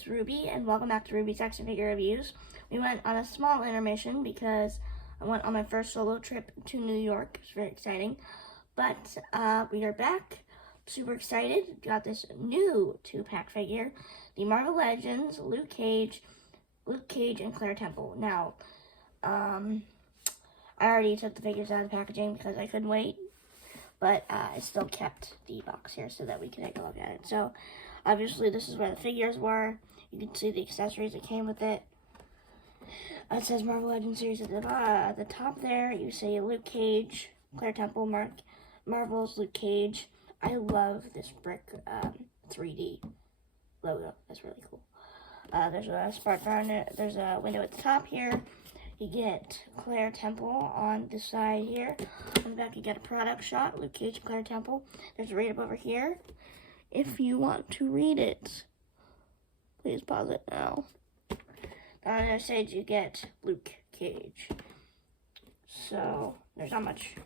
it's Ruby, and welcome back to Ruby's Action Figure Reviews. We went on a small intermission because I went on my first solo trip to New York. It's very exciting. But we are back, super excited. Got this new 2-pack figure, the Marvel Legends, Luke Cage, and Claire Temple. Now, I already took the figures out of the packaging because I couldn't wait. But I still kept the box here so that we can take a look at it. So, obviously, this is where the figures were. You can see the accessories that came with it. It says Marvel Legends series at the top there. You say Luke Cage, Claire Temple, Marvel's Luke Cage. I love this brick 3D logo. That's really cool. There's a spark on it. There's a window at the top here. You get Claire Temple on the side here. On the back, you get a product shot, Luke Cage, Claire Temple. There's a read-up over here. If you want to read it, please pause it now. On the other side, you get Luke Cage. So, there's not much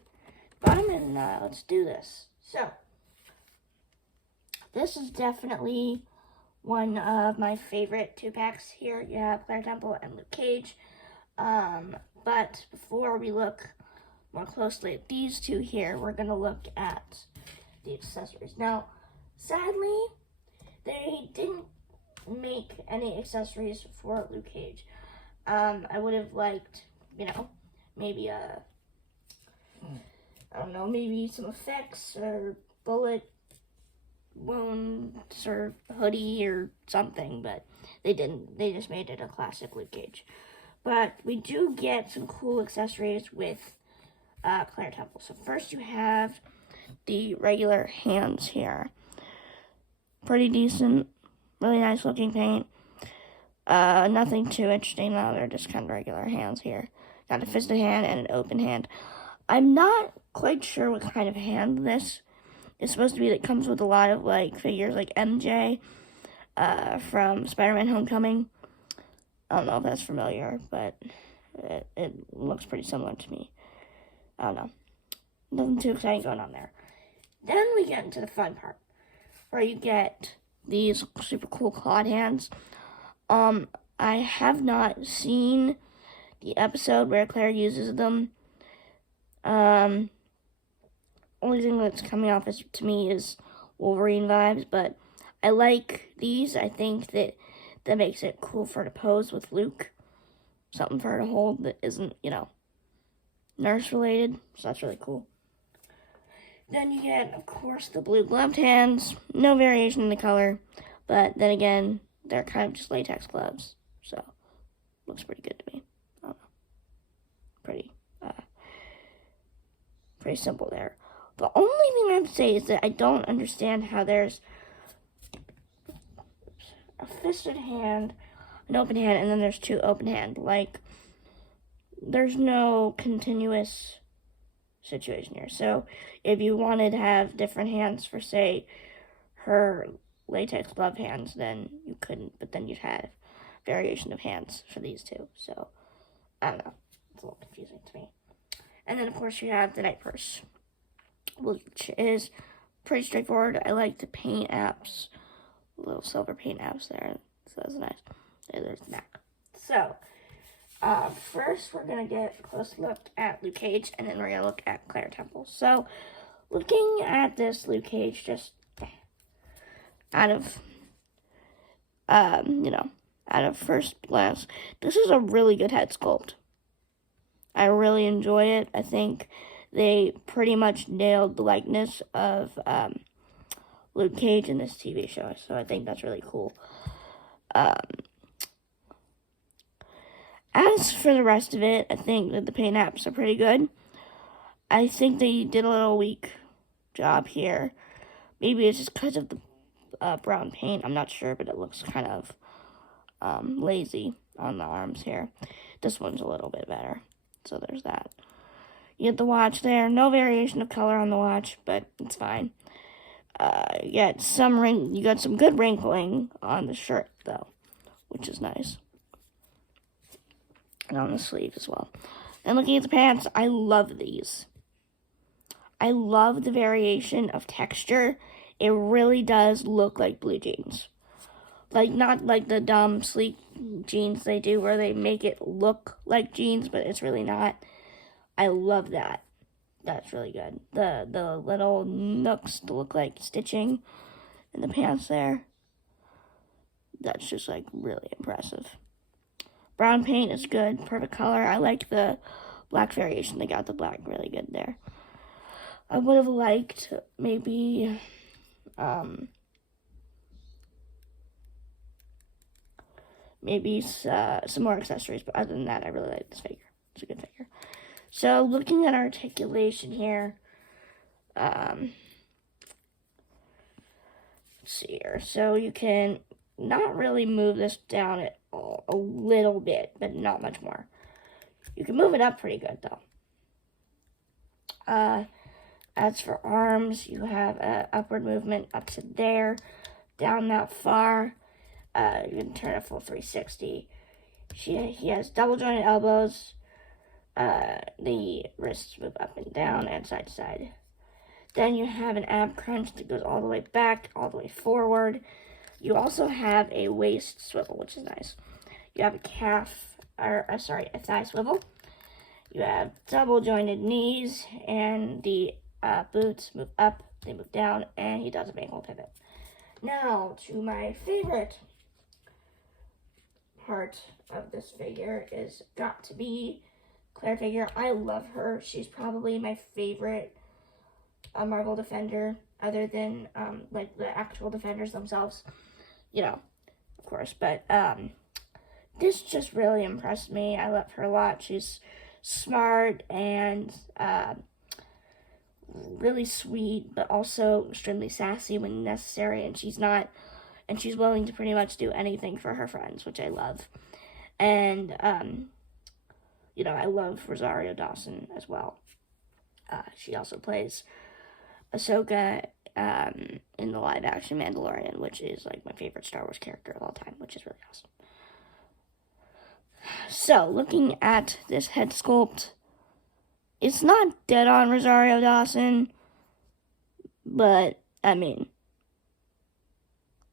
bottom, and let's do this. So, this is definitely one of my favorite 2-packs here. You have Claire Temple and Luke Cage. But before we look more closely at these two here, we're going to look at the accessories. Now, sadly, they didn't make any accessories for Luke Cage. I would have liked, maybe maybe some effects or bullet wounds or hoodie or something, but they didn't. They just made it a classic Luke Cage. But we do get some cool accessories with Claire Temple. So first you have the regular hands here. Pretty decent, really nice looking paint. Nothing too interesting though, they're just kind of regular hands here. Got a fisted hand and an open hand. I'm not quite sure what kind of hand this is supposed to be. That comes with a lot of figures like MJ from Spider-Man Homecoming. I don't know if that's familiar, but it looks pretty similar to me. I don't know. Nothing too exciting going on there. Then we get into the fun part, where you get these super cool clawed hands. I have not seen the episode where Claire uses them. Only thing that's coming off to me is Wolverine vibes, but I like these. I think that makes it cool for her to pose with Luke. Something for her to hold that isn't, nurse related. So that's really cool. Then you get, of course, the blue gloved hands. No variation in the color. But then again, they're kind of just latex gloves. So, looks pretty good to me. I don't know. Pretty simple there. The only thing I have to say is that I don't understand how there's a fisted hand, an open hand, and then there's two open hand. There's no continuous situation here. So, if you wanted to have different hands for, say, her latex glove hands, then you couldn't, but then you'd have variation of hands for these two. So, I don't know. It's a little confusing to me. And then, of course, you have the night purse, which is pretty straightforward. I like the paint apps. Little silver paint apps there. So that's nice. There's the back. So, first we're going to get a close look at Luke Cage, and then we're going to look at Claire Temple. So, looking at this Luke Cage, just out of first glance, this is a really good head sculpt. I really enjoy it. I think they pretty much nailed the likeness of Luke Cage in this TV show, so I think that's really cool. As for the rest of it, I think that the paint apps are pretty good. I think they did a little weak job here. Maybe it's just because of the brown paint. I'm not sure, but it looks kind of lazy on the arms here. This one's a little bit better, so there's that. You get the watch there. No variation of color on the watch, but it's fine. You got some good wrinkling on the shirt, though, which is nice. And on the sleeve as well. And looking at the pants, I love these. I love the variation of texture. It really does look like blue jeans. Like, not like the dumb, sleek jeans they do where they make it look like jeans, but it's really not. I love that. That's really good. The little nooks to look like stitching in the pants there. That's just, like, really impressive. Brown paint is good. Perfect color. I like the black variation. They got the black really good there. I would have liked maybe some more accessories, but other than that, I really like this figure. It's a good figure. So, looking at articulation here, let's see here. So, you can not really move this down at all, a little bit, but not much more. You can move it up pretty good, though. As for arms, you have an upward movement up to there, down that far. You can turn a full 360. He has double jointed elbows. The wrists move up and down and side to side. Then you have an ab crunch that goes all the way back, all the way forward. You also have a waist swivel, which is nice. You have a thigh swivel. You have double jointed knees, and the boots move up, they move down, and he does a ankle pivot. Now, to my favorite part of this figure is got to be Claire figure. I love her. She's probably my favorite Marvel Defender, other than like the actual Defenders themselves, you know, of course. But this just really impressed me. I love her a lot. She's smart and really sweet, but also extremely sassy when necessary. And she's willing to pretty much do anything for her friends, which I love. And I love Rosario Dawson as well. She also plays Ahsoka in the live-action Mandalorian, which is like my favorite Star Wars character of all time, which is really awesome. So, looking at this head sculpt, it's not dead on Rosario Dawson, but, I mean,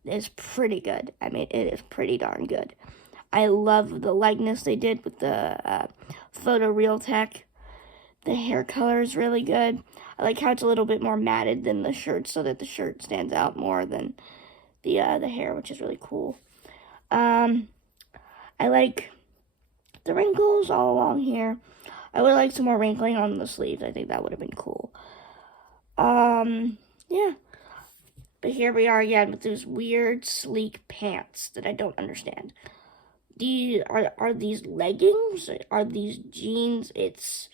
it's pretty good. I mean, it is pretty darn good. I love the likeness they did with the photoreal tech. The hair color is really good. I like how it's a little bit more matted than the shirt, so that the shirt stands out more than the hair, which is really cool. I like the wrinkles all along here. I would like some more wrinkling on the sleeves. I think that would have been cool. Yeah. But here we are again with those weird, sleek pants that I don't understand. Are these leggings? Are these jeans? It's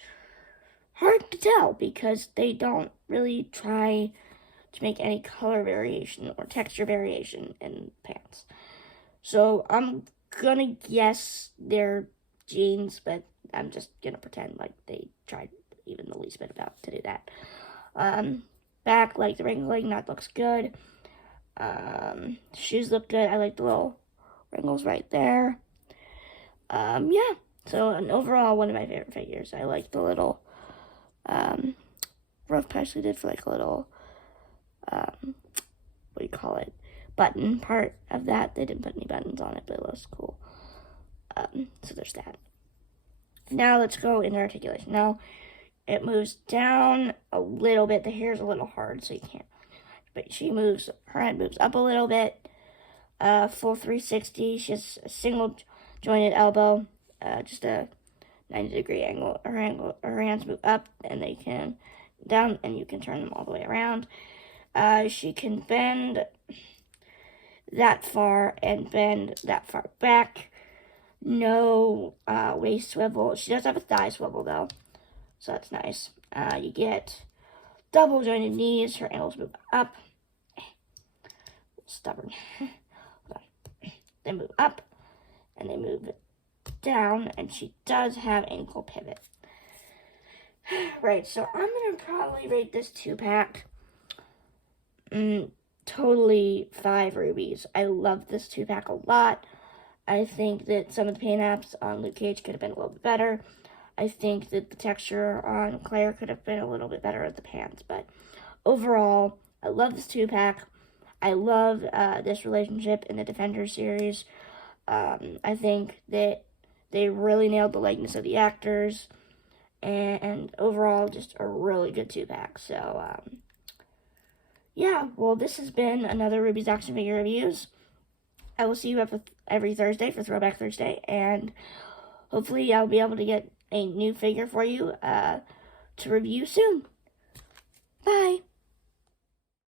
hard to tell because they don't really try to make any color variation or texture variation in pants. So I'm gonna guess they're jeans, but I'm just gonna pretend like they tried even the least bit about to do that. Back, like the wrinkling, that looks good. Shoes look good. I like the little wrinkles right there. Yeah. So, and overall, one of my favorite figures. I like the little, rough patch they did for like a little, button part of that. They didn't put any buttons on it, but it looks cool. So there's that. Now let's go into articulation. Now, it moves down a little bit. The hair's a little hard, so you can't. But her head moves up a little bit. Full 360. She has a single jointed elbow, just a 90-degree angle. Her hands move up, and they can down, and you can turn them all the way around. She can bend that far and bend that far back. No waist swivel. She does have a thigh swivel, though, so that's nice. You get double jointed knees. Her ankles move up. Stubborn. They move up, and they move down, and she does have ankle pivot. Right, so I'm going to probably rate this 2-pack totally 5 rubies. I love this 2-pack a lot. I think that some of the paint apps on Luke Cage could have been a little bit better. I think that the texture on Claire could have been a little bit better at the pants, but overall, I love this 2-pack. I love this relationship in the Defenders series. I think that they really nailed the likeness of the actors, and overall, just a really good 2-pack. So, yeah, well, this has been another Ruby's Action Figure Reviews. I will see you every Thursday for Throwback Thursday, and hopefully I'll be able to get a new figure for you to review soon. Bye!